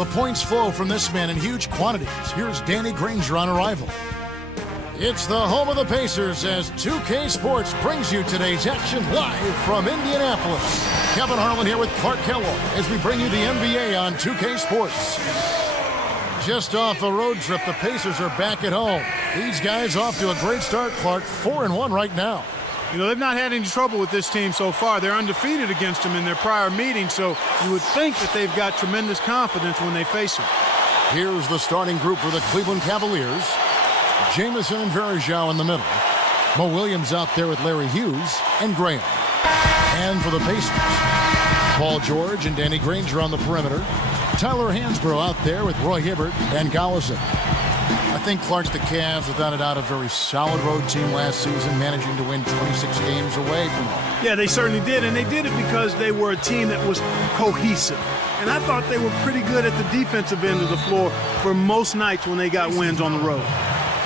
The points flow from this man in huge quantities. Here's Danny Granger on arrival. It's the home of the Pacers as 2K Sports brings you today's action live from Indianapolis. Kevin Harlan here with Clark Kellogg as we bring you the NBA on 2K Sports. Just off a road trip, the Pacers are back at home. These guys off to a great start, Clark, 4-1 right now. You know, they've not had any trouble with this team so far. They're undefeated against them in their prior meetings, so you would think that they've got tremendous confidence when they face them. Here's the starting group for the Cleveland Cavaliers. Jamison and Varejao in the middle. Mo Williams out there with Larry Hughes and Graham. And for the Pacers, Paul George and Danny Granger on the perimeter. Tyler Hansbrough out there with Roy Hibbert and Collison. I think, Clark, the Cavs, without a doubt, a very solid road team last season, managing to win 26 games away from home. Yeah, they certainly did, and they did it because they were a team that was cohesive. And I thought they were pretty good at the defensive end of the floor for most nights when they got wins on the road.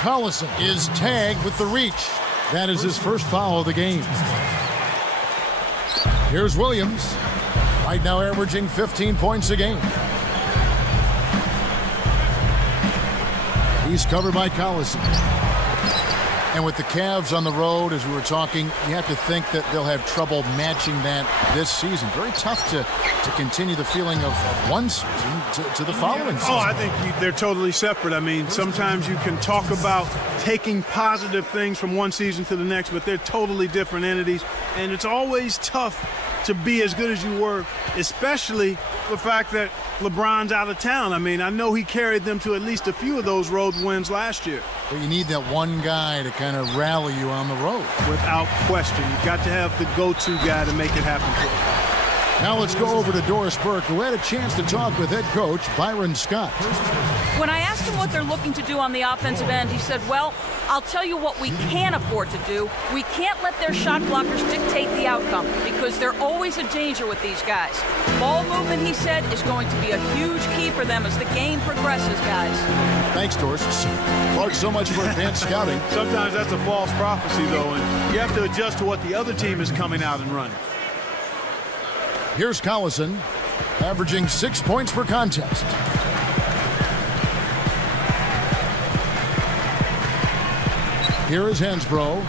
Collison is tagged with the reach. That is his first foul of the game. Here's Williams, right now averaging 15 points a game. He's covered by Collison. And with the Cavs on the road, as we were talking, you have to think that they'll have trouble matching that this season. Very tough to continue the feeling of one season to the following season. Oh, I think they're totally separate. I mean, sometimes you can talk about taking positive things from one season to the next, but they're totally different entities. And it's always tough to be as good as you were, especially the fact that LeBron's out of town. I mean, I know he carried them to at least a few of those road wins last year. But you need that one guy to kind of rally you on the road. Without question. You've got to have the go-to guy to make it happen for you. Now let's go over to Doris Burke, who had a chance to talk with head coach Byron Scott. When I asked him what they're looking to do on the offensive end, he said, well, I'll tell you what we can afford to do. We can't let their shot blockers dictate the outcome because they're always a danger with these guys. Ball movement, he said, is going to be a huge key for them as the game progresses, guys. Thanks, Doris. Clark, so much for advanced scouting. Sometimes that's a false prophecy, though, and you have to adjust to what the other team is coming out and running. Here's Collison, averaging 6 points per contest. Here is Hansbrough.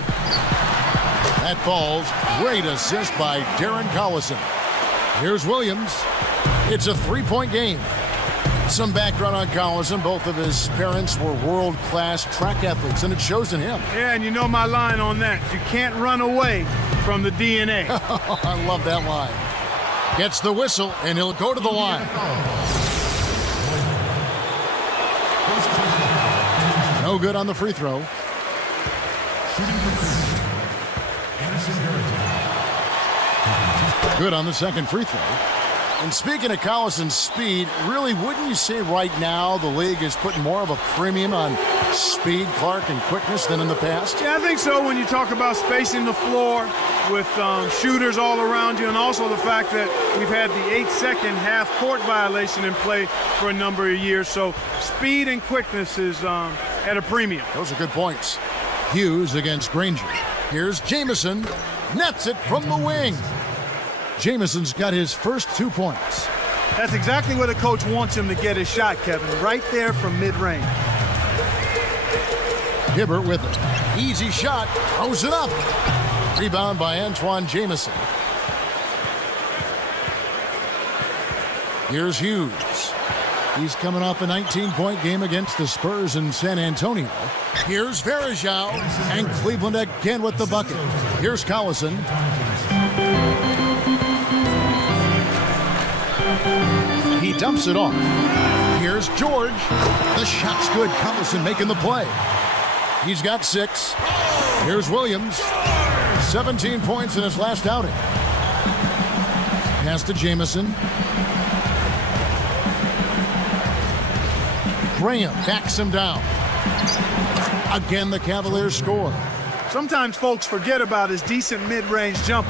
That falls. Great assist by Darren Collison. Here's Williams. It's a three-point game. Some background on Collison. Both of his parents were world-class track athletes, and it shows in him. Yeah, and you know my line on that. You can't run away from the DNA. I love that line. Gets the whistle, and he'll go to the line. No good on the free throw. Good on the second free throw. And speaking of Collison's speed, really, wouldn't you say right now the league is putting more of a premium on speed, Clark, and quickness than in the past? Yeah, I think so when you talk about spacing the floor with shooters all around you, and also the fact that we've had the 8-second half-court violation in play for a number of years. So speed and quickness is at a premium. Those are good points. Hughes against Granger. Here's Jamison. Nets it from the wing. Jamison's got his first 2 points. That's exactly where the coach wants him to get his shot, Kevin. Right there from mid-range. Hibbert with it. Easy shot. Throws it up. Rebound by Antoine Jamison. Here's Hughes. He's coming off a 19-point game against the Spurs in San Antonio. Here's Varejao. And Cleveland again with the bucket. Here's Collison. He dumps it off. Here's George. The shot's good. Collison making the play. He's got 6. Here's Williams. 17 points in his last outing. Pass to Jamison. Graham backs him down. Again, the Cavaliers score. Sometimes folks forget about his decent mid-range jumper.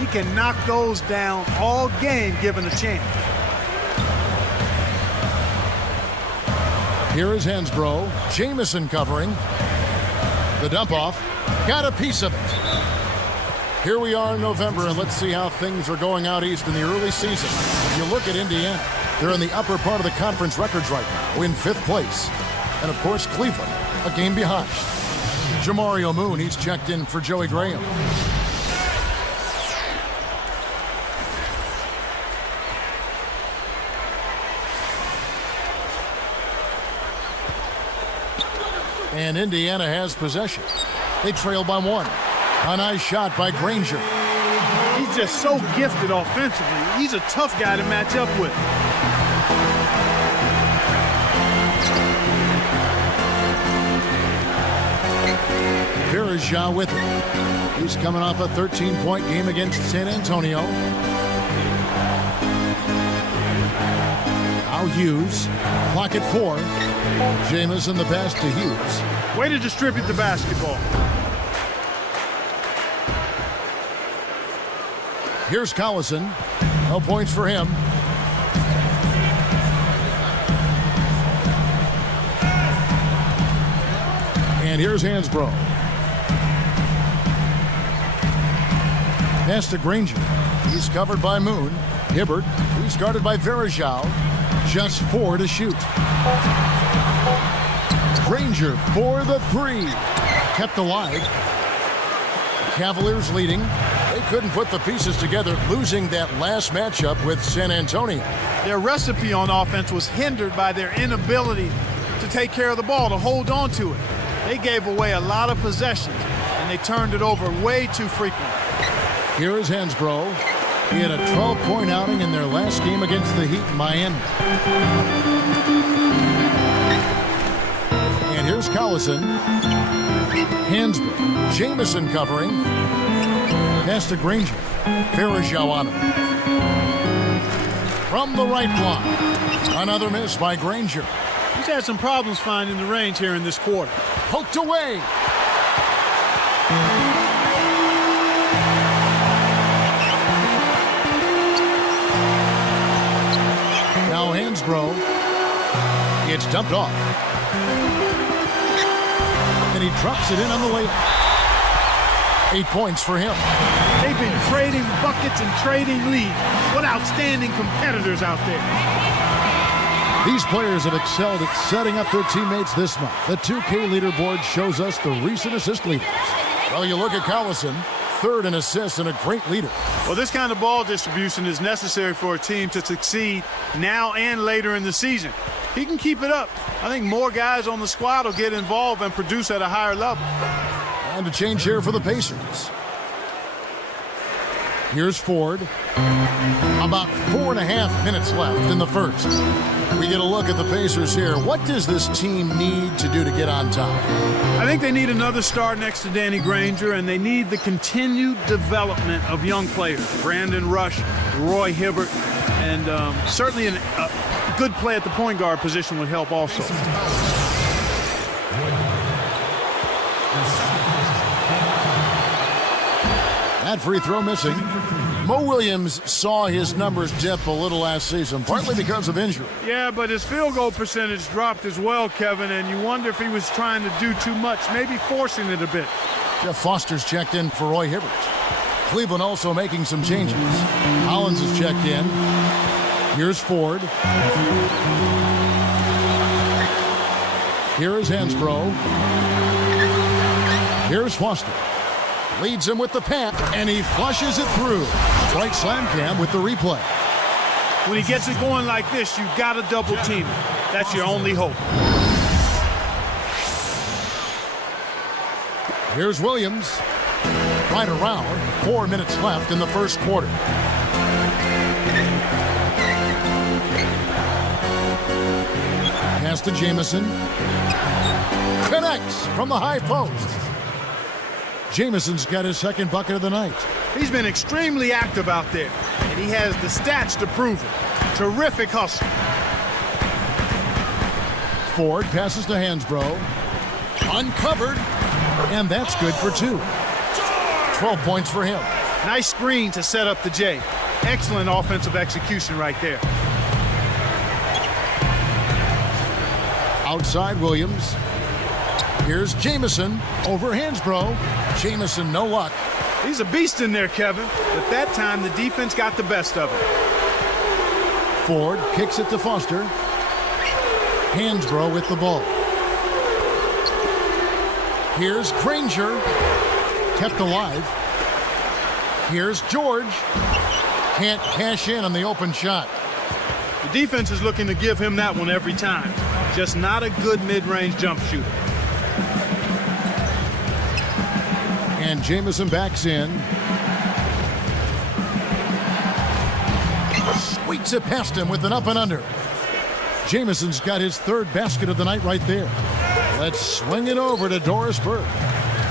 He can knock those down all game given a chance. Here is Hansbrough. Jamison covering. The dump off. Got a piece of it. Here we are in November, and let's see how things are going out east in the early season. If you look at Indiana, They're in the upper part of the conference records right now, in 5th place. And, of course, Cleveland, a game behind. Jamario Moon, he's checked in for Joey Graham. And Indiana has possession. They trail by 1. A nice shot by Granger. He's just so gifted offensively. He's a tough guy to match up with. Verija with it. He's coming off a 13-point game against San Antonio. Now Hughes. Clock at 4. Jamison the pass to Hughes. Way to distribute the basketball. Here's Collison. No points for him. And here's Hansbrough. Pass to Granger. He's covered by Moon. Hibbert, he's guarded by Verija. Just 4 to shoot. Granger for the 3. Kept alive. Cavaliers leading. They couldn't put the pieces together, losing that last matchup with San Antonio. Their recipe on offense was hindered by their inability to take care of the ball, to hold on to it. They gave away a lot of possessions, and they turned it over way too frequently. Here is Hansbrough. He had a 12-point outing in their last game against the Heat in Miami. And here's Collison. Hansbrough. Jamison covering. Pass to Granger. Verija on him. From the right block. Another miss by Granger. He's had some problems finding the range here in this quarter. Poked away. Now Hansbrough. It's dumped off. And he drops it in on the layup. 8 points for him. They've been trading buckets and trading leads. What outstanding competitors out there. These players have excelled at setting up their teammates this month. The 2K leaderboard shows us the recent assist leaders. Well, you look at Collison, 3rd in assists and a great leader. Well, this kind of ball distribution is necessary for a team to succeed now and later in the season. He can keep it up. I think more guys on the squad will get involved and produce at a higher level. And a change here for the Pacers. Here's Ford. About 4.5 minutes left in the first. We get a look at the Pacers here. What does this team need to do to get on top? I think they need another star next to Danny Granger, and they need the continued development of young players. Brandon Rush, Roy Hibbert, and certainly a good play at the point guard position would help also. That free throw missing. Mo Williams saw his numbers dip a little last season, partly because of injury. Yeah, but his field goal percentage dropped as well, Kevin, and you wonder if he was trying to do too much, maybe forcing it a bit. Jeff Foster's checked in for Roy Hibbert. Cleveland also making some changes. Hollins is checked in. Here's Ford. Here is Hansbrough. Here's Foster. Leads him with the pass, and he flushes it through. Right slam cam with the replay. When he gets it going like this, you've got to double team him. That's your only hope. Here's Williams. Right around. 4 minutes left in the first quarter. Pass to Jamison. Connects from the high post. Jamison's got his second bucket of the night. He's been extremely active out there, and he has the stats to prove it. Terrific hustle. Ford passes to Hansbrough. Uncovered, and that's good for 2. 12 points for him. Nice screen to set up the J. Excellent offensive execution right there. Outside Williams. Here's Jamison over Hansbrough. Jamison, no luck. He's a beast in there, Kevin. But that time, the defense got the best of him. Ford kicks it to Foster. Hansbrough with the ball. Here's Granger. Kept alive. Here's George. Can't cash in on the open shot. The defense is looking to give him that one every time. Just not a good mid-range jump shooter. And Jamison backs in. Squeaks it past him with an up and under. Jamison's got his third basket of the night right there. Let's swing it over to Doris Burke.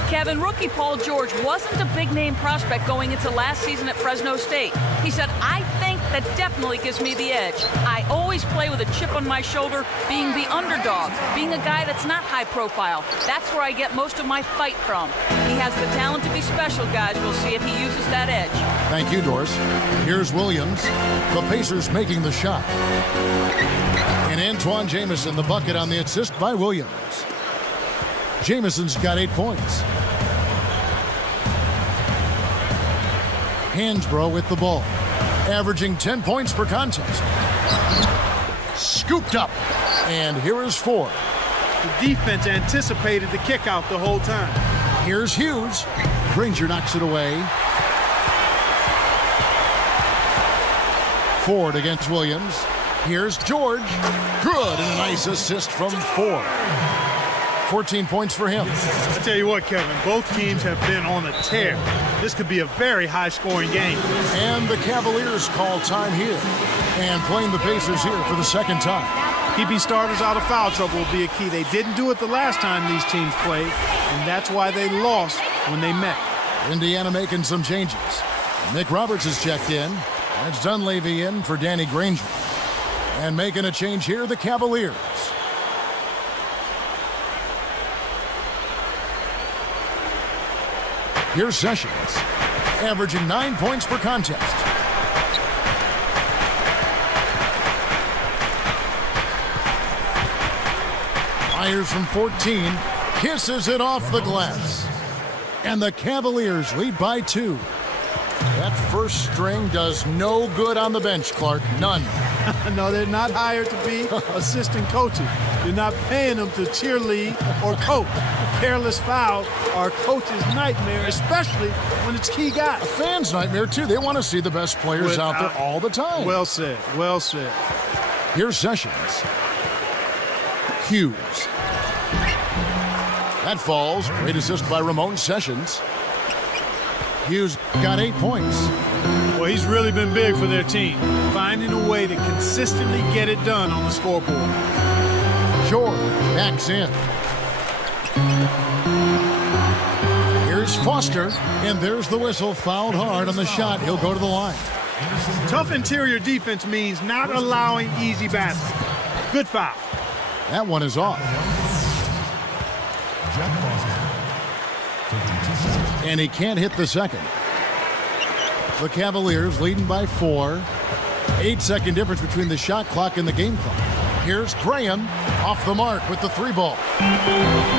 Kevin, rookie Paul George wasn't a big-name prospect going into last season at Fresno State. He said, I think that definitely gives me the edge. I always play with a chip on my shoulder, being the underdog, being a guy that's not high profile. That's where I get most of my fight from. He has the talent to be special, guys. We'll see if he uses that edge. Thank you, Doris. Here's Williams. The Pacers making the shot. And Antoine Jamison, the bucket on the assist by Williams. Jamison's got 8 points. Hansbrough with the ball. Averaging 10 points per contest. Scooped up. And here is Ford. The defense anticipated the kick out the whole time. Here's Hughes. Granger knocks it away. Ford against Williams. Here's George. Good, and a nice assist from Ford. 14 points for him. I tell you what, Kevin, both teams have been on a tear. This could be a very high-scoring game. And the Cavaliers call time here. And playing the Pacers here for the second time. Keeping starters out of foul trouble will be a key. They didn't do it the last time these teams played, and that's why they lost when they met. Indiana making some changes. Nick Roberts is checked in. That's Dunleavy in for Danny Granger. And making a change here, the Cavaliers. Here's Sessions, averaging 9 points per contest. Fires from 14, kisses it off the glass. And the Cavaliers lead by 2. That first string does no good on the bench, Clark. None. No, they're not hired to be assistant coaches. You're not paying them to cheerlead or coach. Careless fouls are a coach's nightmare, especially when it's key guys. A fan's nightmare, too. They want to see the best players out there all the time. Well said. Well said. Here's Sessions. Hughes. That falls. Great assist by Ramon Sessions. Hughes got 8 points. Well, he's really been big for their team, finding a way to consistently get it done on the scoreboard. George backs in. Here's Foster, and there's the whistle. Fouled hard on the shot. He'll go to the line. Tough interior defense means not allowing easy baskets. Good foul. That one is off. And he can't hit the second. The Cavaliers leading by 4. 8-second difference between the shot clock and the game clock. Here's Graham off the mark with the 3-ball.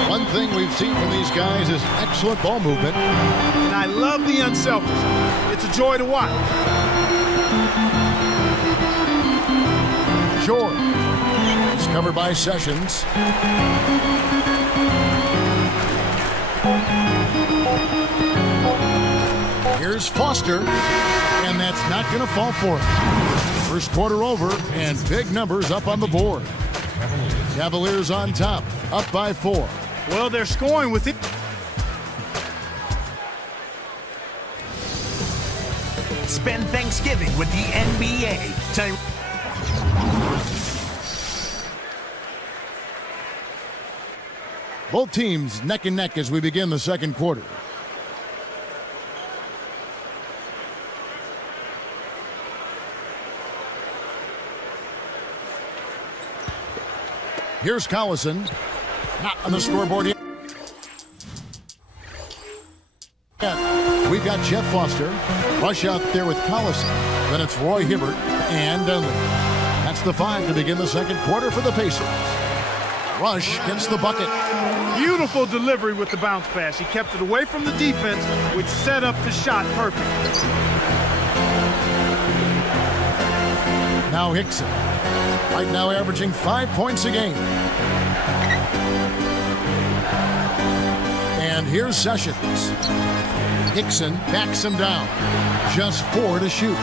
One thing we've seen from these guys is excellent ball movement. And I love the unselfishness. It's a joy to watch. George is covered by Sessions. Here's Foster, and that's not going to fall for him. First quarter over, and big numbers up on the board. Cavaliers on top, up by 4. Well, they're scoring with it. Spend Thanksgiving with the NBA. Both teams neck and neck as we begin the second quarter. Here's Collison. Not on the scoreboard yet. We've got Jeff Foster. Rush out there with Collison. Then it's Roy Hibbert and Dunleavy. That's the 5 to begin the second quarter for the Pacers. Rush gets the bucket. Beautiful delivery with the bounce pass. He kept it away from the defense, which set up the shot perfect. Now Hickson. Right now averaging 5 points a game. And here's Sessions. Hickson backs him down. Just 4 to shoot.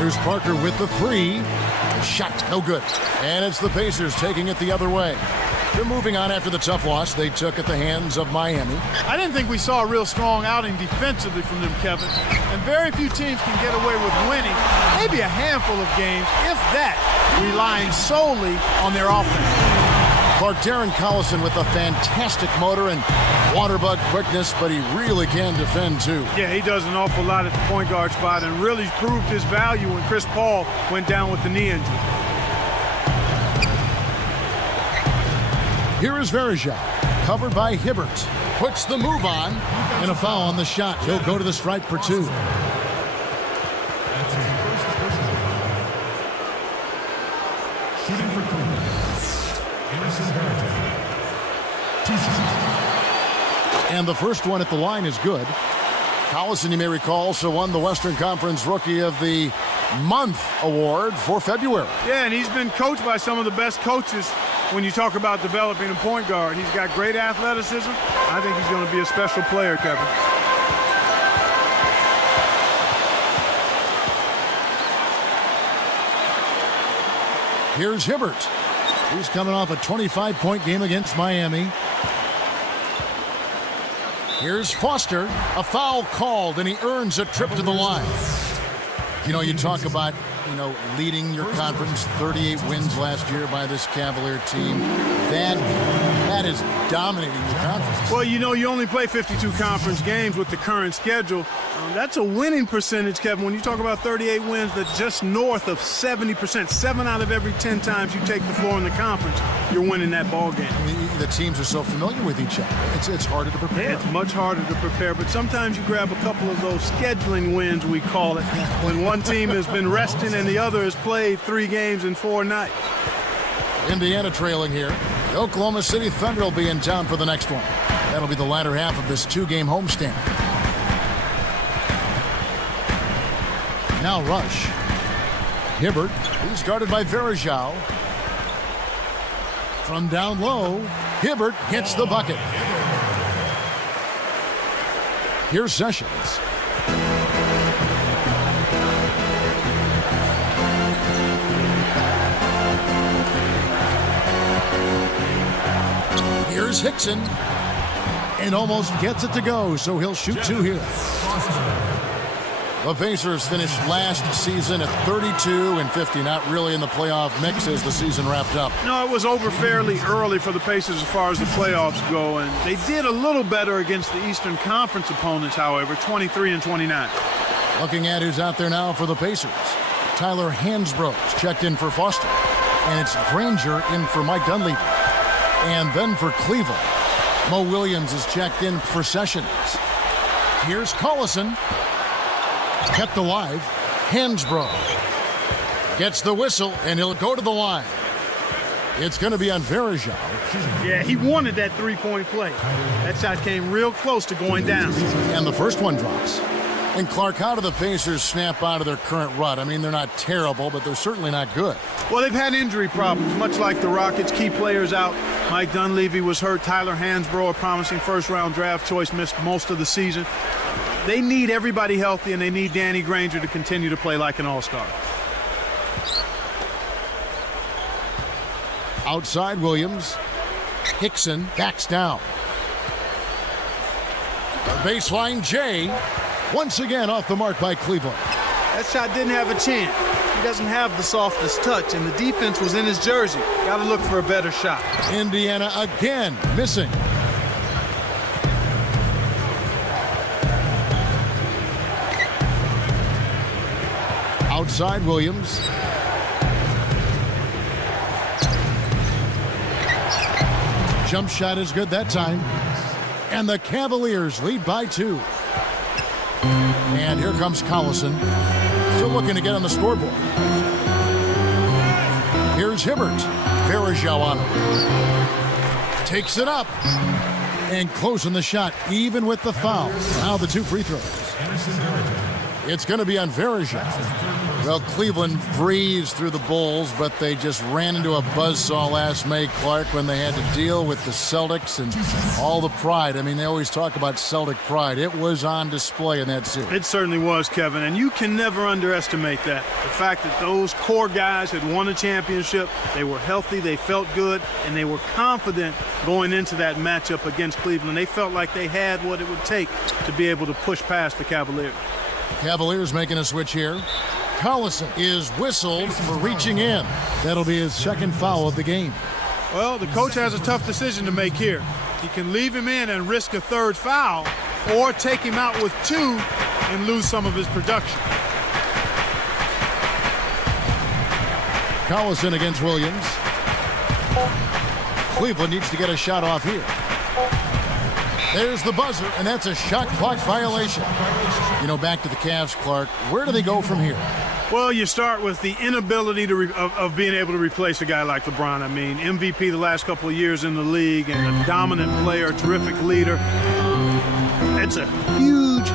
Here's Parker with the 3. The shot, no good. And it's the Pacers taking it the other way. They're moving on after the tough loss they took at the hands of Miami. I didn't think we saw a real strong outing defensively from them, Kevin. And very few teams can get away with winning. Maybe a handful of games, if that, relying solely on their offense. Clark Darren Collison with a fantastic motor and waterbug quickness, but he really can defend too. Yeah, he does an awful lot at the point guard spot and really proved his value when Chris Paul went down with the knee injury. Here is Verjao, covered by Hibbert. Puts the move on, and a foul on the shot. He'll go to the stripe for 2. Shooting for Cleveland. And the first one at the line is good. Collison, you may recall, also won the Western Conference Rookie of the Month award for February. Yeah, and he's been coached by some of the best coaches when you talk about developing a point guard. He's got great athleticism. I think he's going to be a special player, Kevin. Here's Hibbert. He's coming off a 25-point game against Miami. Here's Foster. A foul called, and he earns a trip to the line. You know, you talk about, leading your conference, 38 wins last year by this Cavalier team. That is dominating your conference. Well, you only play 52 conference games with the current schedule. That's a winning percentage, Kevin. When you talk about 38 wins, that's just north of 70%. 7 out of every 10 times you take the floor in the conference, you're winning that ball game. The teams are so familiar with each other. It's harder to prepare. Yeah, it's much harder to prepare, but sometimes you grab a couple of those scheduling wins, we call it, when one team has been resting and the other has played 3 games in 4 nights. Indiana trailing here. The Oklahoma City Thunder will be in town for the next one. That'll be the latter half of this 2-game homestand. Now Rush. Hibbert, he's guarded by Verjao. From down low, Hibbert gets the bucket. Here's Sessions. Here's Hickson. And almost gets it to go, so he'll shoot 2 here. The Pacers finished last season at 32-50, not really in the playoff mix as the season wrapped up. No, it was over fairly early for the Pacers as far as the playoffs go, and they did a little better against the Eastern Conference opponents, however, 23-29. Looking at who's out there now for the Pacers. Tyler Hansbrough's checked in for Foster, and it's Granger in for Mike Dunleavy. And then for Cleveland, Mo Williams is checked in for Sessions. Here's Collison. Kept alive. Hansbrough gets the whistle, and he'll go to the line. It's going to be on Verjao. Yeah, he wanted that 3-point play. That shot came real close to going down. And the first one drops. And Clark, how do the Pacers snap out of their current rut? I mean, they're not terrible, but they're certainly not good. Well, they've had injury problems, much like the Rockets. Key players out. Mike Dunleavy was hurt. Tyler Hansbrough, a promising first-round draft choice, missed most of the season. They need everybody healthy, and they need Danny Granger to continue to play like an all-star. Outside Williams. Hickson backs down. The baseline Jay. Once again off the mark by Cleveland. That shot didn't have a chance. He doesn't have the softest touch, and the defense was in his jersey. Got to look for a better shot. Indiana again missing. Outside Williams. Jump shot is good that time. And the Cavaliers lead by 2. And here comes Collison. Still looking to get on the scoreboard. Here's Hibbert. Verjao on him. Takes it up. And closing the shot, even with the foul. Now the 2 free throws. It's going to be on Verjao. Well, Cleveland breezed through the Bulls, but they just ran into a buzzsaw last May, Clark, when they had to deal with the Celtics and all the pride. I mean, they always talk about Celtic pride. It was on display in that series. It certainly was, Kevin, and you can never underestimate that. The fact that those core guys had won a championship, they were healthy, they felt good, and they were confident going into that matchup against Cleveland. They felt like they had what it would take to be able to push past the Cavaliers. Cavaliers making a switch here. Collison is whistled for reaching in. That'll be his second foul of the game. Well, the coach has a tough decision to make here. He can leave him in and risk a third foul, or take him out with 2 and lose some of his production. Collison against Williams. Cleveland needs to get a shot off here. There's the buzzer, and that's a shot clock violation. You know, back to the Cavs, Clark. Where do they go from here? Well, you start with the inability of being able to replace a guy like LeBron. I mean, MVP the last couple of years in the league and a dominant player, terrific leader. It's a huge,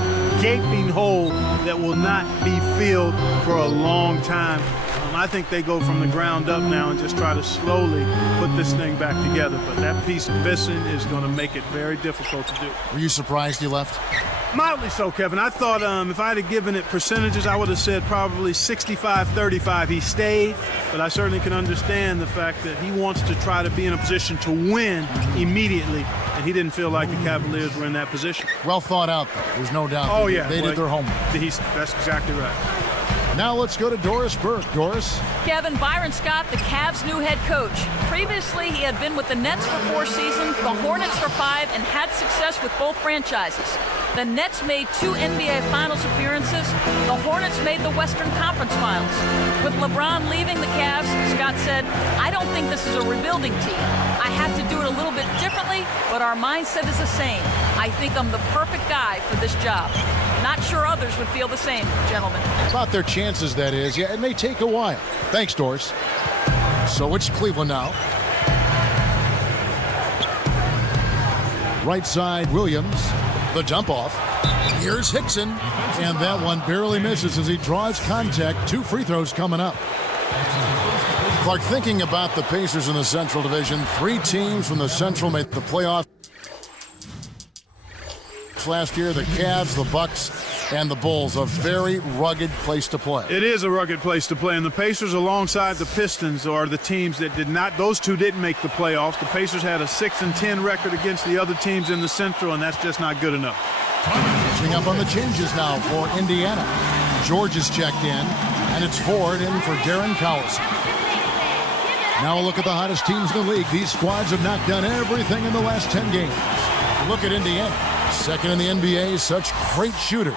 gaping hole that will not be filled for a long time. I think they go from the ground up now and just try to slowly put this thing back together. But that piece missing is going to make it very difficult to do. Were you surprised he left? Mildly so, Kevin. I thought if I had given it percentages, I would have said probably 65-35. He stayed, but I certainly can understand the fact that he wants to try to be in a position to win immediately, and he didn't feel like the Cavaliers were in that position. Well thought out, though. There's no doubt. Oh, yeah. They did their homework. That's exactly right. Now let's go to Doris Burke. Doris? Kevin, Byron Scott, the Cavs' new head coach. Previously, he had been with the Nets for 4 seasons, the Hornets for 5, and had success with both franchises. The Nets made 2 NBA Finals appearances. The Hornets made the Western Conference Finals. With LeBron leaving the Cavs, Scott said, "I don't think this is a rebuilding team. I have to do it a little bit differently, but our mindset is the same. I think I'm the perfect guy for this job." Not sure others would feel the same, gentlemen. About their chances, that is. Yeah, it may take a while. Thanks, Doris. So it's Cleveland now. Right side, Williams. The dump off. Here's Hickson. And that one barely misses as he draws contact. 2 free throws coming up. Clark, thinking about the Pacers in the Central Division, 3 teams from the Central made the playoff last year. The Cavs, the Bucks, and the Bulls. A very rugged place to play. It is a rugged place to play, and the Pacers alongside the Pistons are the teams that did not, those two didn't make the playoffs. The Pacers had a 6-10 record against the other teams in the Central, and that's just not good enough. Catching up on the changes now for Indiana. George is checked in, and it's Ford in for Darren Collison. Now a look at the hottest teams in the league. These squads have knocked down everything in the last 10 games. Look at Indiana. Second in the NBA, such great shooters.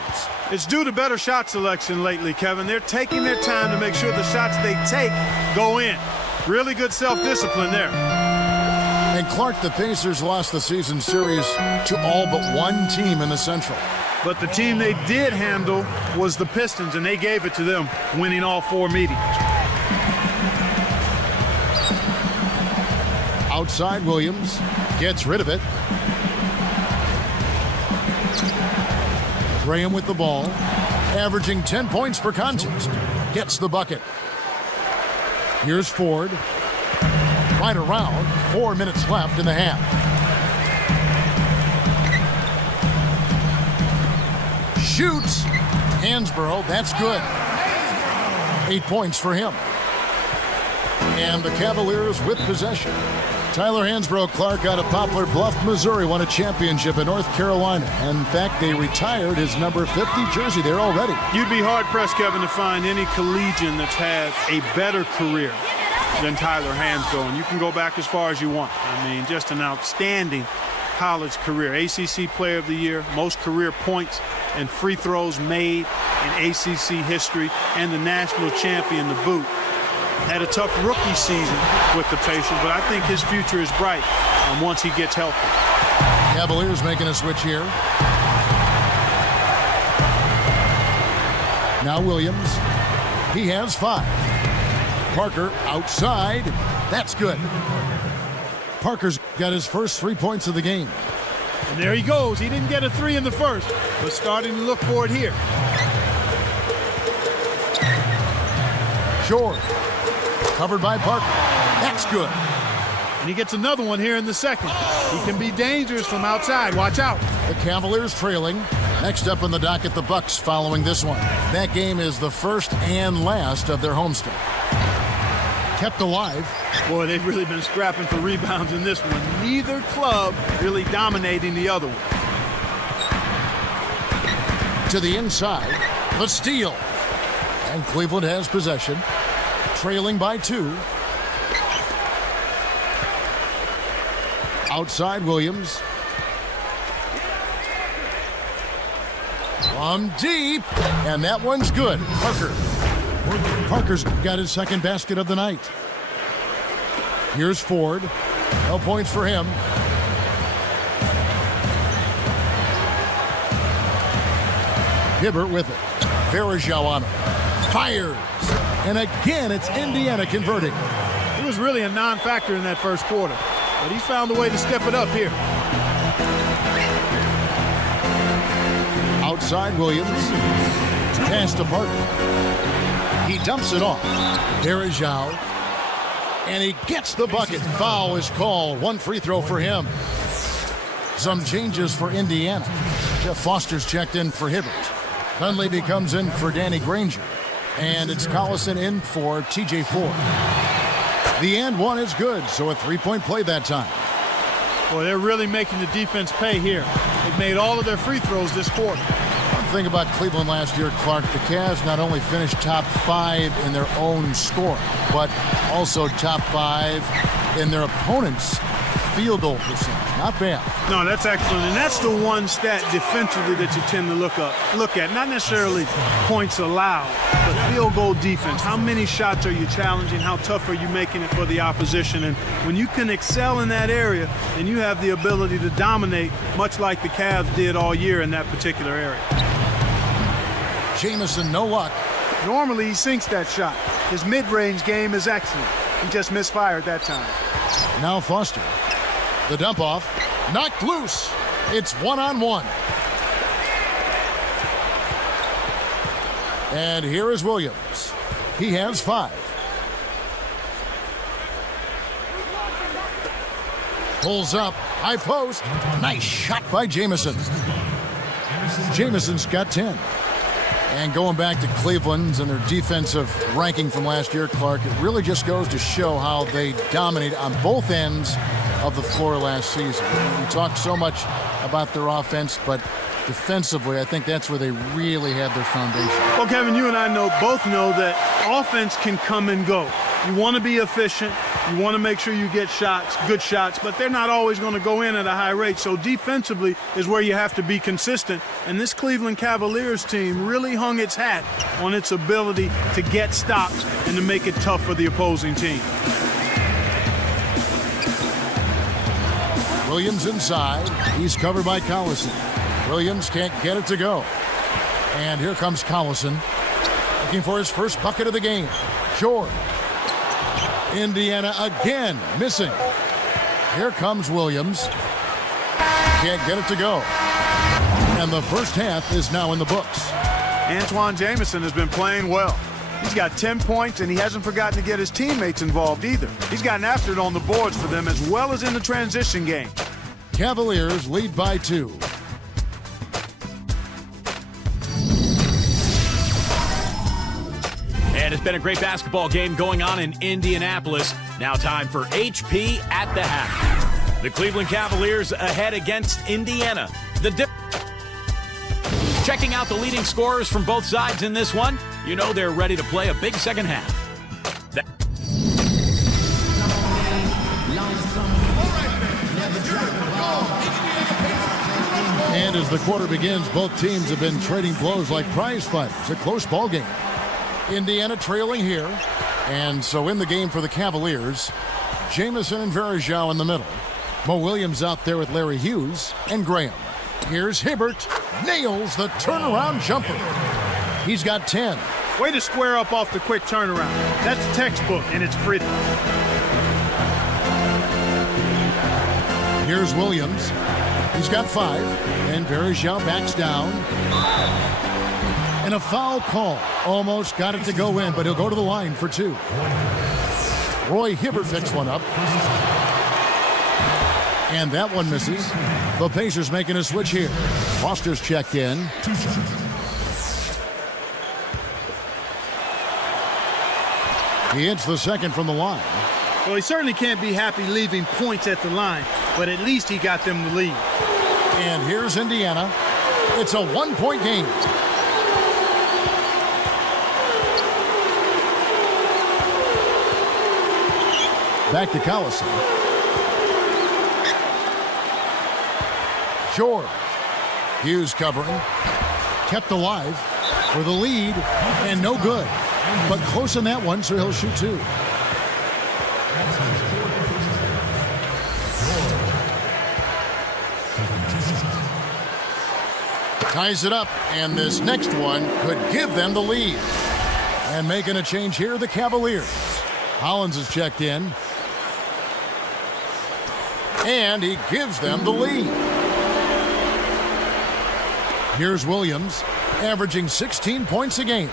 It's due to better shot selection lately, Kevin. They're taking their time to make sure the shots they take go in. Really good self-discipline there. And Clark, the Pacers lost the season series to all but one team in the Central. But the team they did handle was the Pistons, and they gave it to them, winning all 4 meetings. Outside, Williams gets rid of it. Graham with the ball, averaging 10 points per contest. Gets the bucket. Here's Ford. Right around. 4 minutes left in the half. Shoots. Hansborough, that's good. 8 points for him. And the Cavaliers with possession. Tyler Hansborough, Clark, out of Poplar Bluff, Missouri, won a championship in North Carolina. And in fact, they retired his number 50 jersey there already. You'd be hard-pressed, Kevin, to find any collegian that's had a better career than Tyler Hansborough. And you can go back as far as you want. I mean, just an outstanding college career. ACC Player of the Year, most career points and free throws made in ACC history, and the national champion to boot. Had a tough rookie season with the Pacers, but I think his future is bright once he gets healthy. Cavaliers making a switch here. Now Williams. He has 5. Parker outside. That's good. Parker's got his first 3 points of the game. And there he goes. He didn't get a 3 in the first, but starting to look for it here. Short. Covered by Parker. That's good. And he gets another one here in the second. He can be dangerous from outside. Watch out. The Cavaliers trailing. Next up on the docket, the Bucks following this one. That game is the first and last of their homestand. Kept alive. Boy, they've really been scrapping for rebounds in this one. Neither club really dominating the other one. To the inside. The steal. And Cleveland has possession. Trailing by 2. Outside Williams. From deep. And that one's good. Parker's got his second basket of the night. Here's Ford. No points for him. Hibbert with it. Verajao on him. Fires. And again, it's Indiana converting. He was really a non-factor in that first quarter. But he's found a way to step it up here. Outside Williams. Pass to Parker. He dumps it off. Verajao. And he gets the bucket. Foul is called. One free throw for him. Some changes for Indiana. Jeff Foster's checked in for Hibbert. Hunley becomes in for Danny Granger. And it's Collison in for TJ Ford. The and one is good, so a three-point play that time. Boy, they're really making the defense pay here. They've made all of their free throws this quarter. One thing about Cleveland last year, Clark, the Cavs not only finished top 5 in their own scoring, but also top 5 in their opponent's field goal percentage. Not bad. No, that's excellent. And that's the one stat defensively that you tend to look at. Not necessarily points allowed, but field goal defense. How many shots are you challenging? How tough are you making it for the opposition? And when you can excel in that area, then you have the ability to dominate, much like the Cavs did all year in that particular area. Jamison, no luck. Normally, he sinks that shot. His mid-range game is excellent. He just misfired that time. Now Foster. The dump off. Knocked loose. It's one-on-one. And here is Williams. He has 5. Pulls up. High post. Nice shot by Jamison. Jamison's got 10. And going back to Cleveland's and their defensive ranking from last year, Clark, it really just goes to show how they dominate on both ends of the floor last season. We talked so much about their offense, but defensively, I think that's where they really have their foundation. Well, Kevin, you and I both know that offense can come and go. You want to be efficient. You want to make sure you get shots, good shots, but they're not always going to go in at a high rate. So defensively is where you have to be consistent. And this Cleveland Cavaliers team really hung its hat on its ability to get stops and to make it tough for the opposing team. Williams inside. He's covered by Collison. Williams can't get it to go. And here comes Collison, looking for his first bucket of the game. Short. Indiana again missing. Here comes Williams. Can't get it to go. And the first half is now in the books. Antoine Jamison has been playing well. He's got 10 points, and he hasn't forgotten to get his teammates involved either. He's gotten after it on the boards for them as well as in the transition game. Cavaliers lead by 2. And it's been a great basketball game going on in Indianapolis. Now time for HP at the half. The Cleveland Cavaliers ahead against Indiana. Checking out the leading scorers from both sides in this one, you know they're ready to play a big second half. And as the quarter begins, both teams have been trading blows like prize fighters. A close ball game. Indiana trailing here. And so in the game for the Cavaliers, Jamison and Verajao in the middle. Mo Williams out there with Larry Hughes and Graham. Here's Hibbert. Nails the turnaround jumper. He's got 10. Way to square up off the quick turnaround. That's textbook, and it's pretty. Here's Williams. He's got 5. And Verajao backs down. And a foul call. Almost got it to go in, but he'll go to the line for 2. Roy Hibbert picks one up. And that one misses. The Pacers making a switch here. Foster's checked in. He hits the second from the line. Well, he certainly can't be happy leaving points at the line, but at least he got them the lead. And here's Indiana. It's a 1-point game. Back to Collison. George. Hughes covering. Kept alive for the lead, and no good. But close on that one, so he'll shoot 2. Ties it up, and this next one could give them the lead. And making a change here, the Cavaliers. Hollins is checked in. And he gives them the lead. Here's Williams, averaging 16 points a game.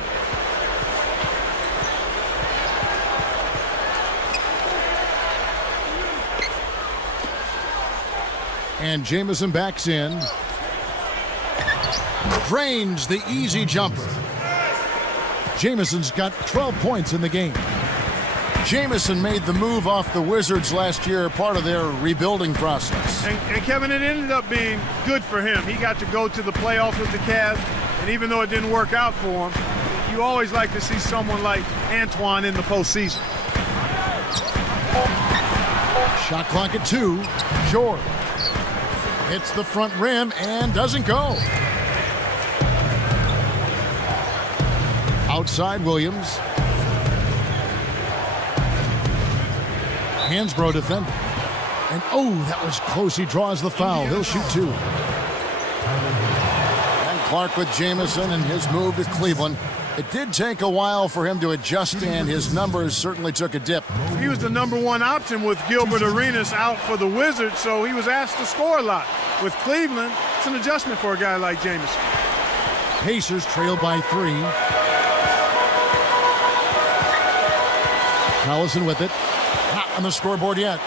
And Jamison backs in. Drains the easy jumper. Jamison's got 12 points in the game. Jamison made the move off the Wizards last year, part of their rebuilding process. And Kevin, it ended up being good for him. He got to go to the playoffs with the Cavs, and even though it didn't work out for him, you always like to see someone like Antoine in the postseason. Shot clock at 2. George hits the front rim and doesn't go. Outside Williams. Hansbrough defending. And oh, that was close. He draws the foul. He'll shoot 2. And Clark with Jamison and his move to Cleveland. It did take a while for him to adjust, and his numbers certainly took a dip. He was the #1 option with Gilbert Arenas out for the Wizards, so he was asked to score a lot. With Cleveland, it's an adjustment for a guy like Jamison. Pacers trail by 3. Collison with it. Not on the scoreboard yet.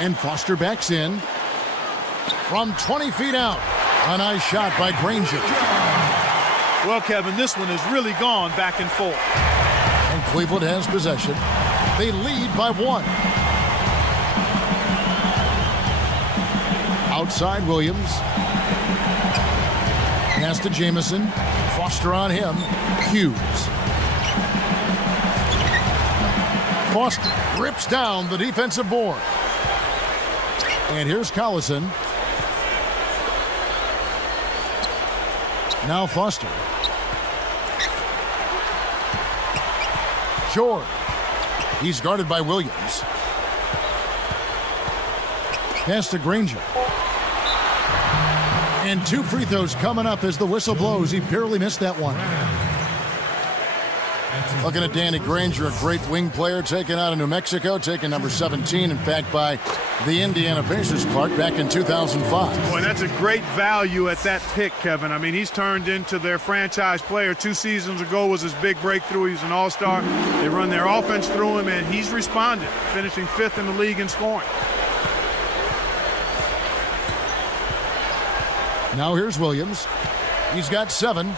And Foster backs in. From 20 feet out. A nice shot by Granger. Well, Kevin, this one has really gone back and forth. And Cleveland has possession. They lead by 1. Outside Williams. Pass to Jamison. Foster on him. Hughes. Foster rips down the defensive board. And here's Collison. Now Foster. George. He's guarded by Williams. Pass to Granger. And 2 free throws coming up as the whistle blows. He barely missed that one. Looking at Danny Granger, a great wing player, taken out of New Mexico, taken number 17, in fact, by the Indiana Pacers, Clark, back in 2005. Boy, that's a great value at that pick, Kevin. I mean, he's turned into their franchise player. 2 seasons ago was his big breakthrough. He was an all-star. They run their offense through him, and he's responded, finishing 5th in the league in scoring. Now here's Williams. He's got 7.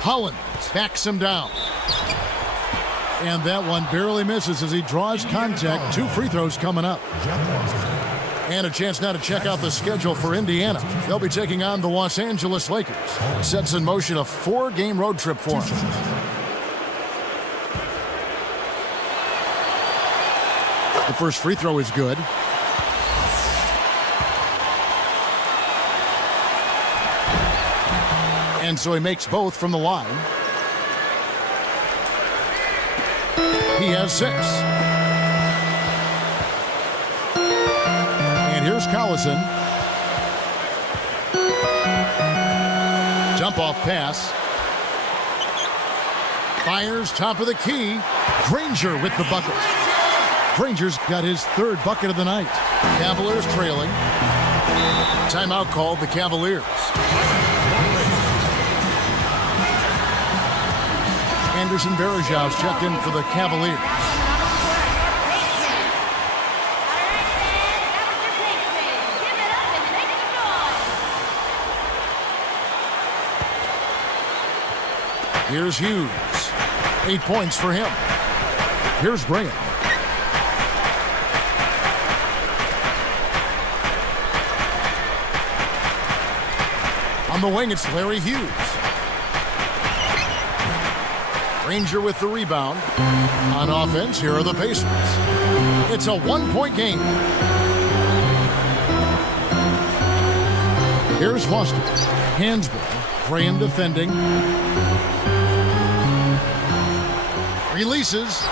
Hollins backs him down. And that one barely misses as he draws contact. 2 free throws coming up. And a chance now to check out the schedule for Indiana. They'll be taking on the Los Angeles Lakers. It sets in motion a 4-game road trip for them. The first free throw is good. And so he makes both from the line. He has 6. And here's Collison. Jump off pass. Fires top of the key. Granger with the bucket. Granger's got his 3rd bucket of the night. Cavaliers trailing. Timeout called the Cavaliers. Anderson Varejau's checked in for the Cavaliers. Here's Hughes. 8 points for him. Here's Graham. On the wing, it's Larry Hughes. Ranger with the rebound. On offense, here are the Pacers. It's a 1-point game. Here's Foster. Handsball. Graham defending. Releases.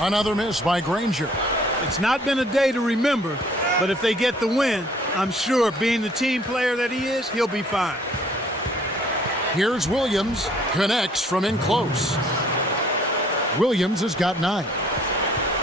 Another miss by Granger. It's not been a day to remember, but if they get the win, I'm sure being the team player that he is, he'll be fine. Here's Williams. Connects from in close. Williams has got 9.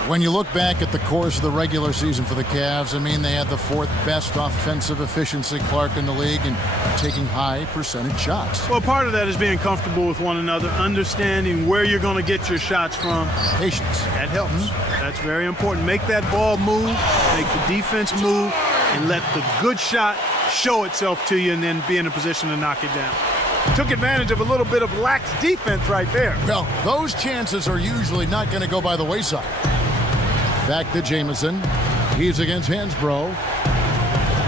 When you look back at the course of the regular season for the Cavs, I mean, they had the 4th best offensive efficiency, Clark, in the league, and taking high percentage shots. Well, part of that is being comfortable with one another, understanding where you're going to get your shots from. Patience. That helps. That's very important. Make that ball move, make the defense move, and let the good shot show itself to you and then be in a position to knock it down. Took advantage of a little bit of lax defense right there. Well, those chances are usually not going to go by the wayside. Back to Jamison. He's against Hansbrough.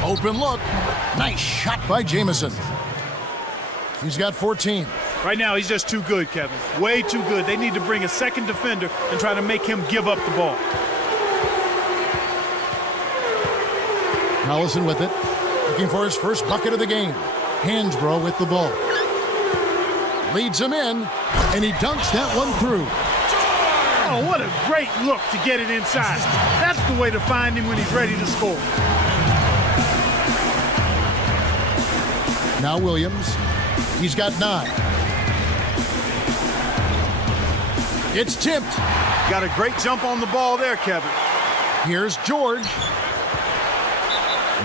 Open look. Nice shot by Jamison. He's got 14. Right now, he's just too good, Kevin. Way too good. They need to bring a second defender and try to make him give up the ball. Collison with it. Looking for his first bucket of the game. Hansbrough with the ball. Leads him in, and he dunks that one through. Oh, what a great look to get it inside. That's the way to find him when he's ready to score. Now Williams. He's got 9. It's tipped. Got a great jump on the ball there, Kevin. Here's George.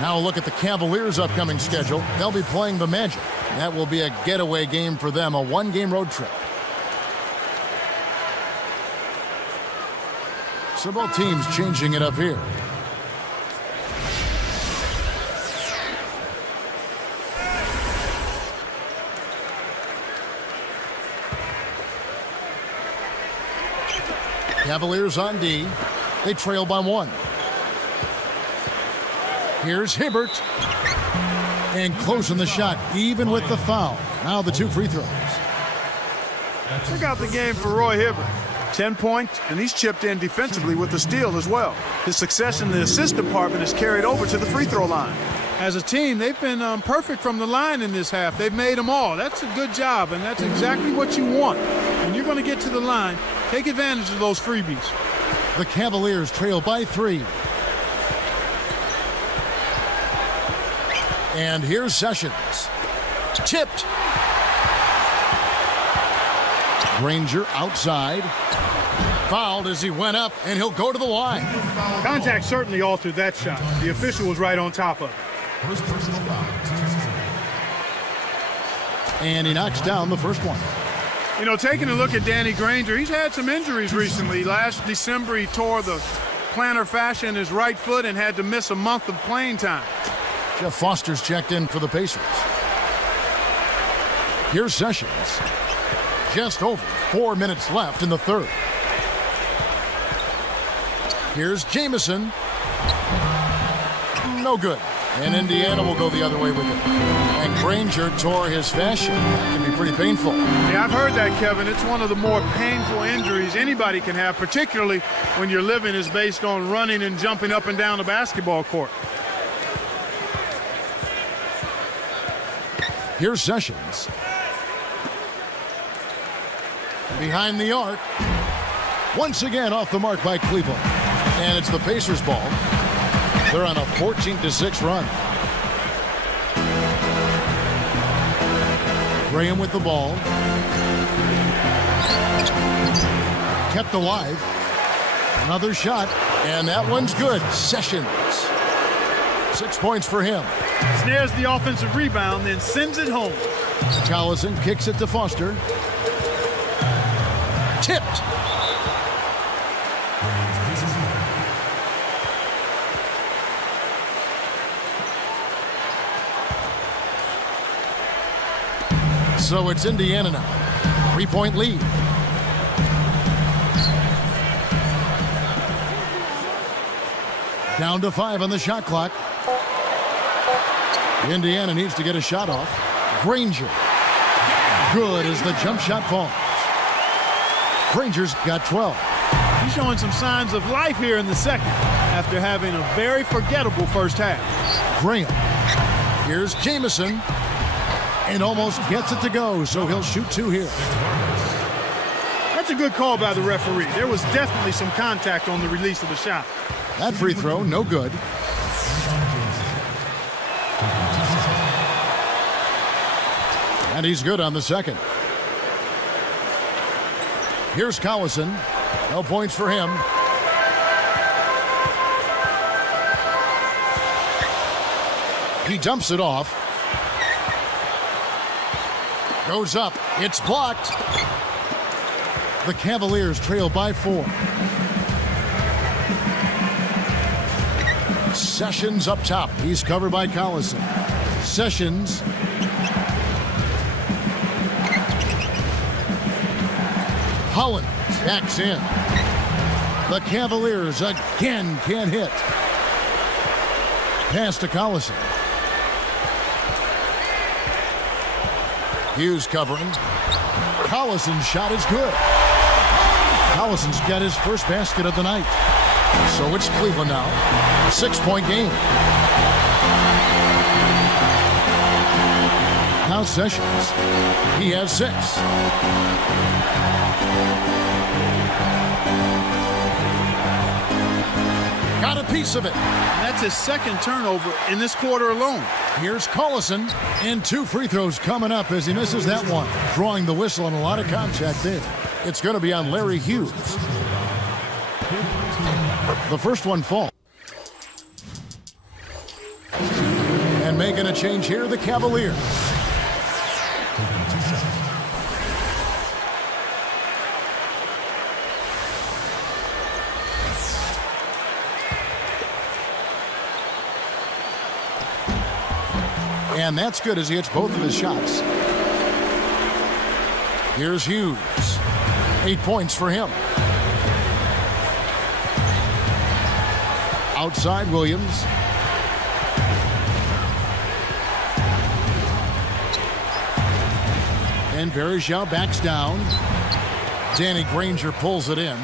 Now look at the Cavaliers' upcoming schedule. They'll be playing the Magic. That will be a getaway game for them, a 1-game road trip. So both teams changing it up here. Cavaliers on D. They trail by 1. Here's Hibbert. And closing the shot, even with the foul. Now the 2 free throws. Check out the game for Roy Hibbert. 10 points, and he's chipped in defensively with the steal as well. His success in the assist department is carried over to the free throw line. As a team, they've been perfect from the line in this half. They've made them all. That's a good job, and that's exactly what you want. When you're going to get to the line, take advantage of those freebies. The Cavaliers trail by 3. And here's Sessions. Tipped. Granger outside. Fouled as he went up, and he'll go to the line. Contact certainly altered that shot. The official was right on top of it. First personal foul. And he knocks down the first one. You know, taking a look at Danny Granger, he's had some injuries recently. Last December, he tore the plantar fascia in his right foot and had to miss a month of playing time. Jeff Foster's checked in for the Pacers. Here's Sessions. Just over 4 minutes left in the third. Here's Jamison. No good. And Indiana will go the other way with it. And Granger tore his fascia. That can be pretty painful. Yeah, I've heard that, Kevin. It's one of the more painful injuries anybody can have, particularly when your living is based on running and jumping up and down the basketball court. Here's Sessions. Behind the arc. Once again off the mark by Cleveland. And it's the Pacers' ball. They're on a 14-6 run. Graham with the ball. Kept alive. Another shot, and that one's good. Sessions. 6 points for him. Snares the offensive rebound, then sends it home. Collison kicks it to Foster. Tipped. So it's Indiana now. 3-point lead. Down to 5 on the shot clock. Indiana needs to get a shot off. Granger. Good as the jump shot falls. Granger's got 12. He's showing some signs of life here in the second after having a very forgettable first half. Graham. Here's Jamison. And almost gets it to go, so he'll shoot 2 here. That's a good call by the referee. There was definitely some contact on the release of the shot. That free throw, no good. And he's good on the second. Here's Collison. No points for him. He dumps it off. Goes up. It's blocked. The Cavaliers trail by 4. Sessions up top. He's covered by Collison. Sessions. Holland backs in. The Cavaliers again can't hit. Pass to Collison. Hughes covering. Collison's shot is good. Collison's got his first basket of the night. So it's Cleveland now. 6-point game. Now Sessions. He has 6. Got a piece of it. That's his second turnover in this quarter alone. Here's Collison, and 2 free throws coming up as he misses that one. Drawing the whistle and a lot of contact there. It's going to be on Larry Hughes. The first one falls. And making a change here, the Cavaliers. And that's good as he hits both of his shots. Here's Hughes. 8 points for him. Outside Williams. And Verjao backs down. Danny Granger pulls it in.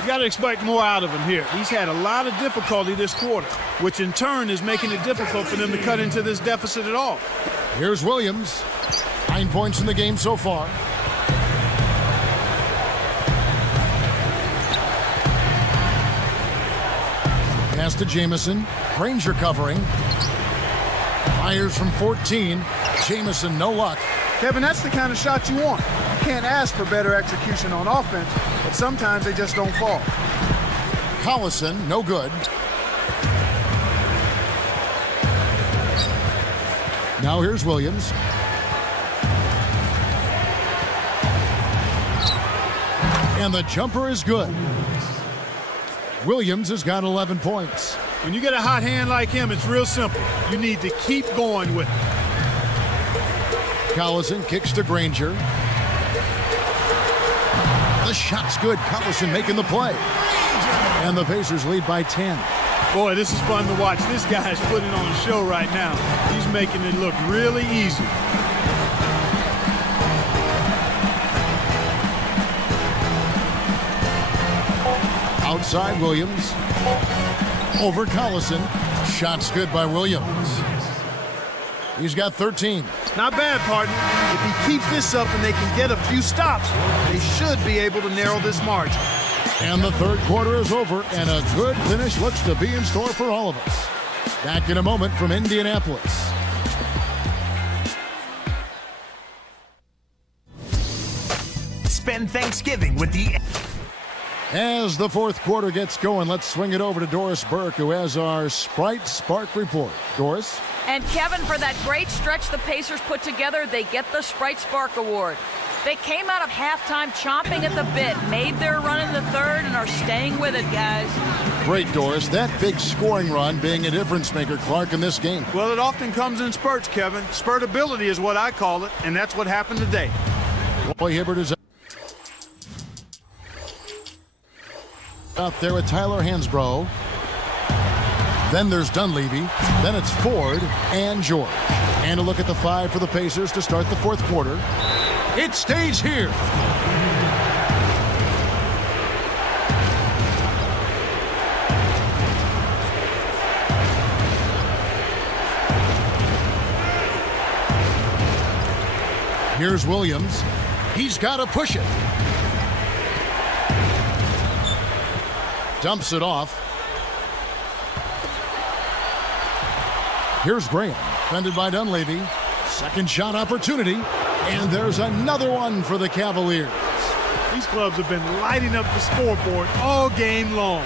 You got to expect more out of him here. He's had a lot of difficulty this quarter, which in turn is making it difficult for them to cut into this deficit at all. Here's Williams. 9 points in the game so far. Pass to Jamison. Granger covering. Fires from 14. Jamison, no luck. Kevin, that's the kind of shot you want. You can't ask for better execution on offense, but sometimes they just don't fall. Collison, no good. Now here's Williams. And the jumper is good. Williams has got 11 points. When you get a hot hand like him, it's real simple. You need to keep going with it. Collison kicks to Granger. The shot's good. Collison making the play. And the Pacers lead by 10. Boy, this is fun to watch. This guy's putting on a show right now. He's making it look really easy. Outside Williams. Over Collison. Shot's good by Williams. He's got 13. Not bad, partner. If he keeps this up and they can get a few stops, they should be able to narrow this margin. And the third quarter is over, and a good finish looks to be in store for all of us. Back in a moment from Indianapolis. Spend Thanksgiving with the As the fourth quarter gets going, let's swing it over to Doris Burke, who has our Sprite Spark report. Doris? And Kevin, for that great stretch the Pacers put together, they get the Sprite Spark Award. They came out of halftime chomping at the bit, made their run in the third, and are staying with it, guys. Great, Doris. That big scoring run being a difference maker, Clark, in this game. Well, it often comes in spurts, Kevin. Spurtability is what I call it, and that's what happened today. Boy, Hibbert is out there with Tyler Hansbrough. Then there's Dunleavy. Then it's Ford and George. And a look at the five for the Pacers to start the fourth quarter. It stays here. Here's Williams. He's got to push it. Dumps it off. Here's Graham, defended by Dunleavy. Second shot opportunity, and there's another one for the Cavaliers. These clubs have been lighting up the scoreboard all game long.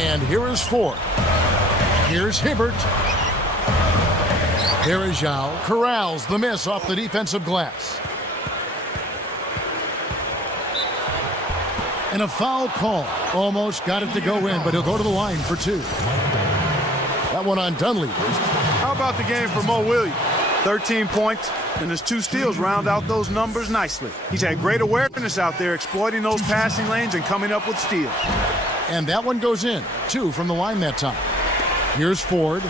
And here is Ford. Here's Hibbert. There is Zhao. Corrals the miss off the defensive glass. And a foul call. Almost got it to go in, but he'll go to the line for two. That one on Dunleavy. How about the game for Mo Williams? 13 points, and his 2 steals round out those numbers nicely. He's had great awareness out there, exploiting those passing lanes and coming up with steals. And that one goes in. 2 from the line that time. Here's Ford.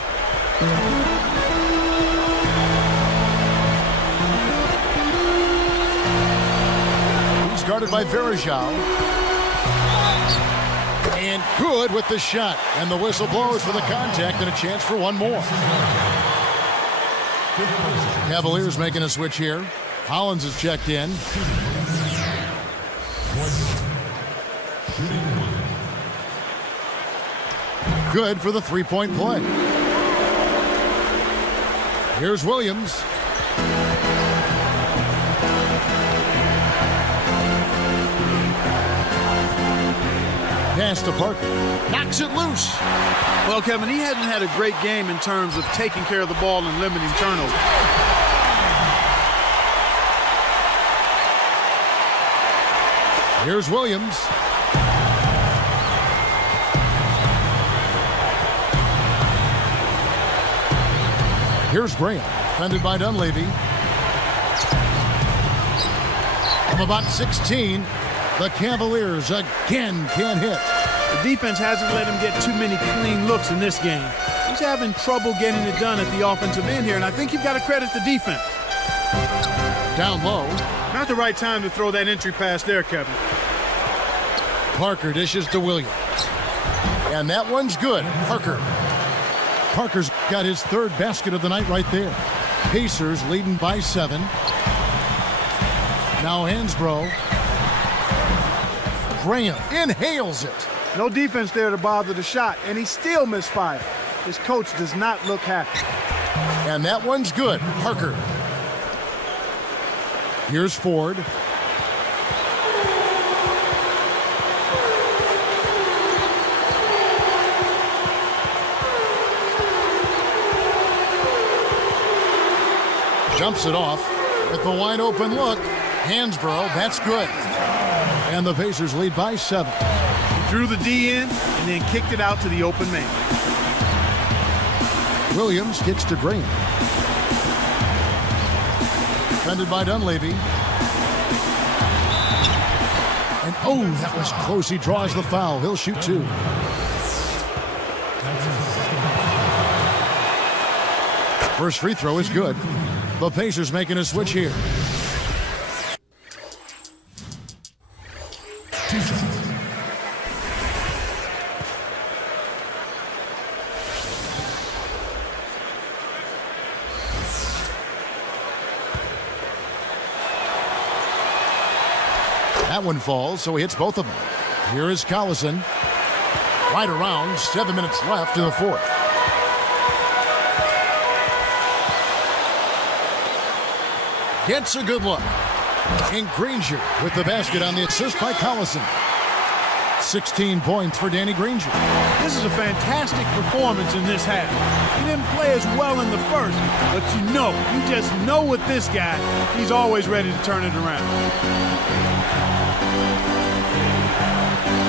He's guarded by Verajao. And good with the shot. And the whistle blows for the contact and a chance for one more. Cavaliers making a switch here. Hollins is checked in. Good for the three-point play. Here's Williams. Pass to Parker. Knocks it loose. Well, Kevin, he hasn't had a great game in terms of taking care of the ball and limiting turnovers. Here's Williams. Here's Graham, defended by Dunleavy. From about 16, the Cavaliers again can't hit. The defense hasn't let him get too many clean looks in this game. He's having trouble getting it done at the offensive end here, and I think you've got to credit the defense. Down low. Not the right time to throw that entry pass there, Kevin. Parker dishes to Williams. And that one's good. Parker's got his third basket of the night right there. Pacers leading by 7. Now Hansbrough. Graham inhales it. No defense there to bother the shot, and he still misfired. His coach does not look happy. And that one's good. Parker. Here's Ford. Jumps it off with the wide open look. Hansbrough, that's good. And the Pacers lead by 7. He drew the D in and then kicked it out to the open man. Williams kicks to Green. Defended by Dunleavy. And oh, that was close. He draws the foul. He'll shoot 2. First free throw is good. The Pacers making a switch here. That one falls, so he hits both of them. Here is Collison. Right around, 7 minutes left in the fourth. Gets a good look. And Granger with the basket on the assist by Collison. 16 points for Danny Granger. This is a fantastic performance in this half. He didn't play as well in the first, but you just know with this guy, he's always ready to turn it around.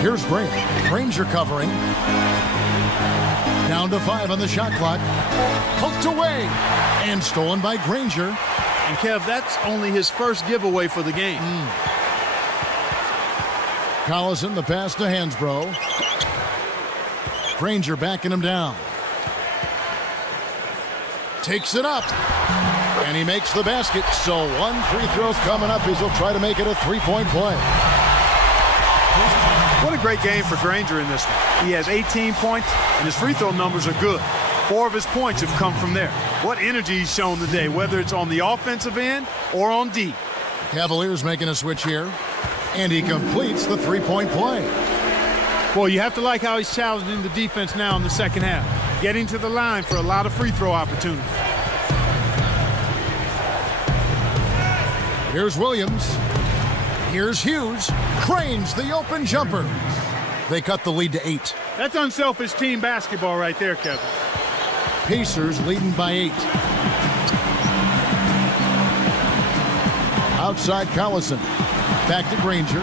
Here's Granger. Granger covering. Down to 5 on the shot clock. Poked away. And stolen by Granger. And Kev, that's only his first giveaway for the game. Collison, the pass to Hansbrough. Granger backing him down. Takes it up. And he makes the basket. So 1 free throw's coming up as he'll try to make it a 3-point play. What a great game for Granger in this one. He has 18 points, and his free throw numbers are good. 4 of his points have come from there. What energy he's shown today, whether it's on the offensive end or on D. Cavaliers making a switch here. And he completes the 3-point play. Boy, you have to like how he's challenging the defense now in the second half. Getting to the line for a lot of free throw opportunities. Here's Williams. Here's Hughes. Cranes the open jumper. They cut the lead to 8. That's unselfish team basketball right there, Kevin. Pacers leading by 8. Outside Collison. Back to Granger.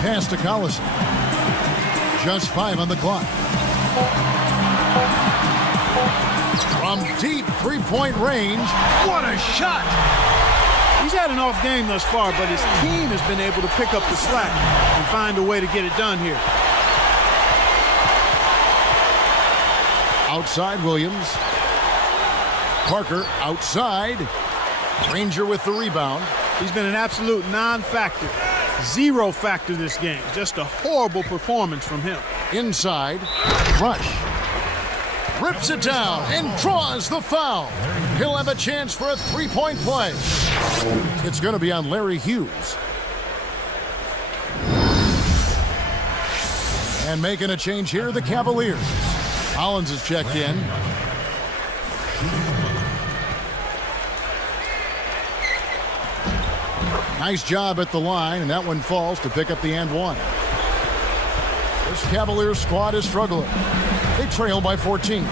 Pass to Collison. Just 5 on the clock. From deep 3-point range. What a shot! He's had an off game thus far, but his team has been able to pick up the slack and find a way to get it done here. Outside Williams. Parker outside. Granger with the rebound. He's been an absolute non-factor. 0 factor this game. Just a horrible performance from him. Inside. Rush. Rips it down and draws the foul. He'll have a chance for a 3-point play. It's going to be on Larry Hughes. And making a change here, the Cavaliers. Hollins is checked in. Nice job at the line, and that one falls to pick up the and one. This Cavaliers squad is struggling. They trail by 14.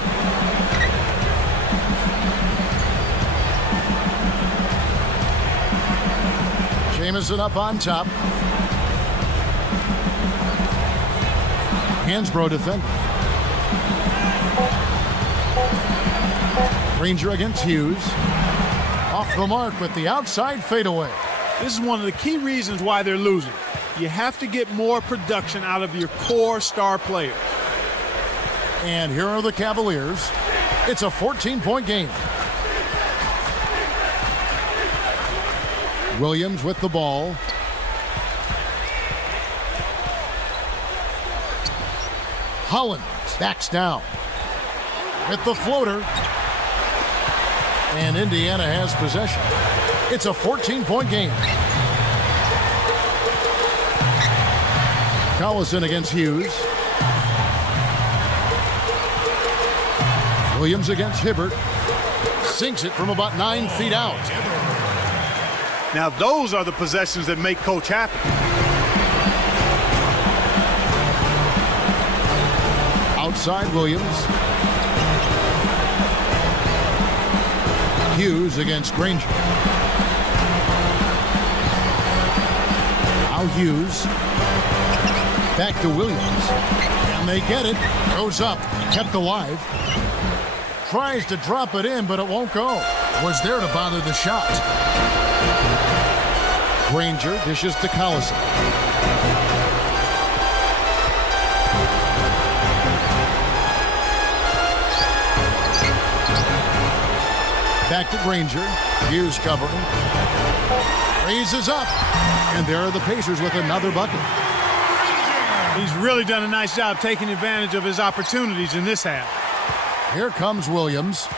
Jamison up on top. Hansbrough defending. Granger against Hughes. Off the mark with the outside fadeaway. This is one of the key reasons why they're losing. You have to get more production out of your core star players. And here are the Cavaliers. It's a 14-point game. Williams with the ball. Hollins backs down with the floater. And Indiana has possession. It's a 14-point game. Collison against Hughes. Williams against Hibbert. Sinks it from about 9 feet out. Now those are the possessions that make Coach happy. Outside Williams. Hughes against Granger. Now Hughes. Back to Williams. And they get it. Goes up. Kept alive. Tries to drop it in, but it won't go. Was there to bother the shot. Granger dishes to Collison. Back to Granger. Hughes covering. Raises up. And there are the Pacers with another bucket. He's really done a nice job taking advantage of his opportunities in this half. Here comes Williams.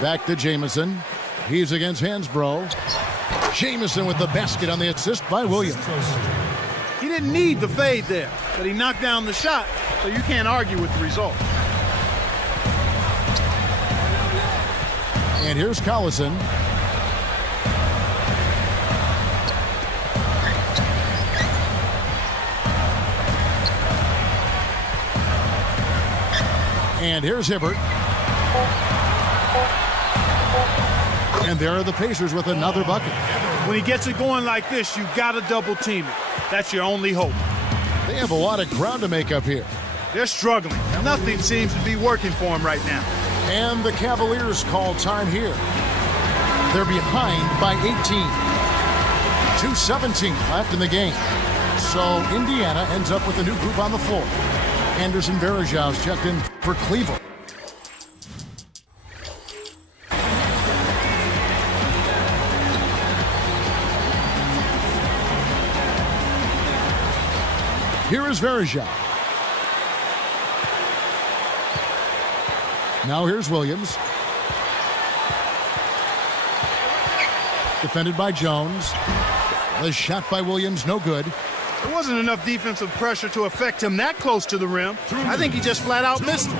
Back to Jamison. He's against Hansbrough. Jamison with the basket on the assist by Williams. He didn't need the fade there, but he knocked down the shot, so you can't argue with the result. And here's Collison. And here's Hibbert. And there are the Pacers with another bucket. When he gets it going like this, you got to double team it. That's your only hope. They have a lot of ground to make up here. They're struggling. Nothing seems to be working for them right now. And the Cavaliers call time here. They're behind by 18. 2:17 left in the game. So Indiana ends up with a new group on the floor. Anderson Varejau's checked in for Cleveland. Here is Varejau. Now here's Williams. Defended by Jones. The shot by Williams, no good. There wasn't enough defensive pressure to affect him that close to the rim. I think he just flat out missed it.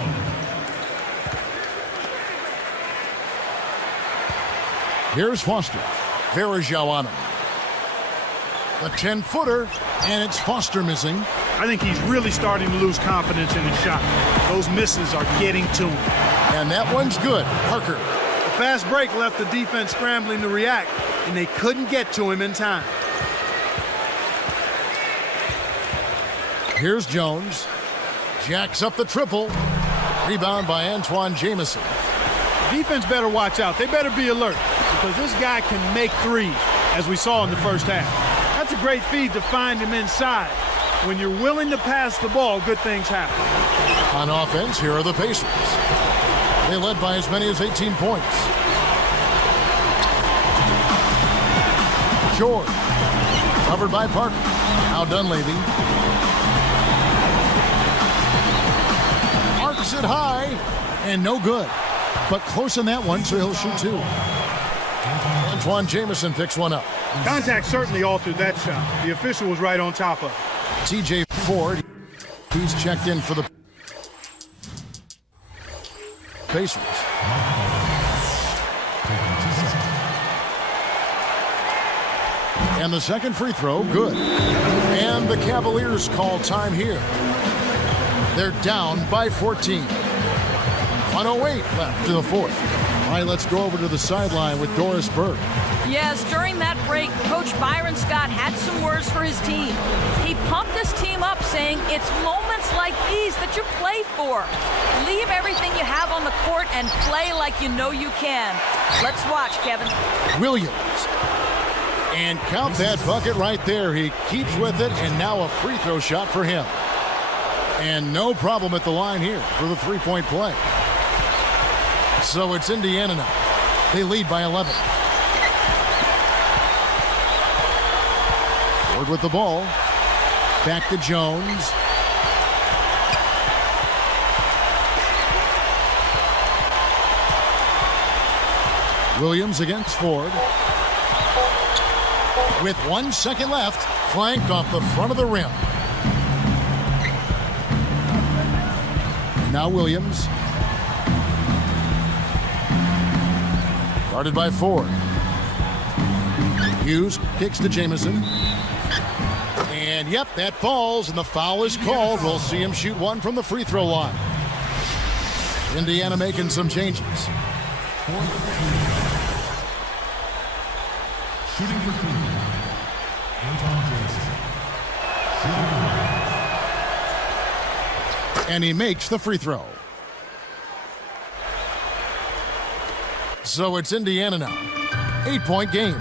Here's Foster. Varejau on him. The 10-footer, and it's Foster missing. I think he's really starting to lose confidence in his shot. Those misses are getting to him. And that one's good. Parker. The fast break left the defense scrambling to react, and they couldn't get to him in time. Here's Jones. Jacks up the triple. Rebound by Antoine Jamison. Defense better watch out. They better be alert because this guy can make threes, as we saw in the first half. That's a great feed to find him inside. When you're willing to pass the ball, good things happen. On offense, here are the Pacers. They led by as many as 18 points. George. Covered by Parker. Now Dunleavy. Arcs it high. And no good. But close in that one, so he'll shoot two. Antoine Jamison picks one up. Contact certainly altered that shot. The official was right on top of it. TJ Ford, he's checked in for the Pacers. And the second free throw, good. And the Cavaliers call time here. They're down by 14. 1:08 left to the fourth. All right, let's go over to the sideline with Doris Burke. Yes, during that break, Coach Byron Scott had some words for his team. He pumped his team up, saying, it's moments like these that you play for. Leave everything you have on the court and play like you know you can. Let's watch, Kevin. Williams. And count that bucket right there. He keeps with it, and now a free throw shot for him. And no problem at the line here for the three-point play. So it's Indiana now. They lead by 11. Ford with the ball. Back to Jones. Williams against Ford. With 1 second left, flanked off the front of the rim. Now Williams. Guarded by Ford. Hughes kicks to Jamison. And yep, that falls, and the foul is called. We'll see him shoot one from the free throw line. Indiana making some changes. Shooting for Cleveland, Anton Jason. And he makes the free throw. So it's Indiana now. 8-point game.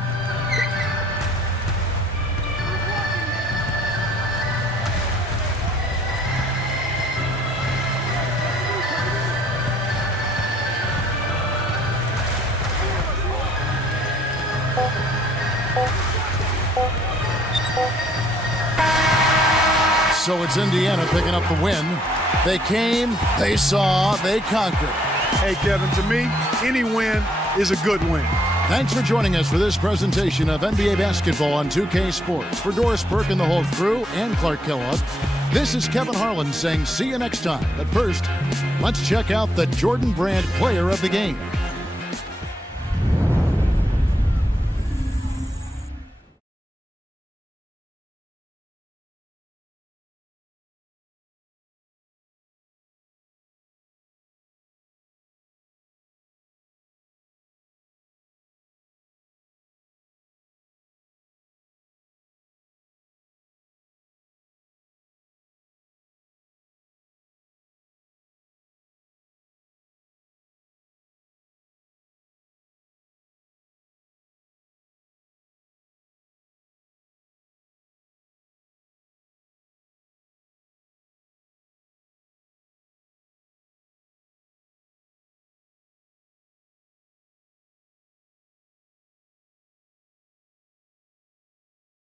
So it's Indiana picking up the win. They came, they saw, they conquered. Hey, Kevin, to me, any win is a good win. Thanks for joining us for this presentation of NBA basketball on 2K Sports. For Doris Burke and the whole crew and Clark Kellogg, this is Kevin Harlan saying see you next time. But first, let's check out the Jordan Brand Player of the Game.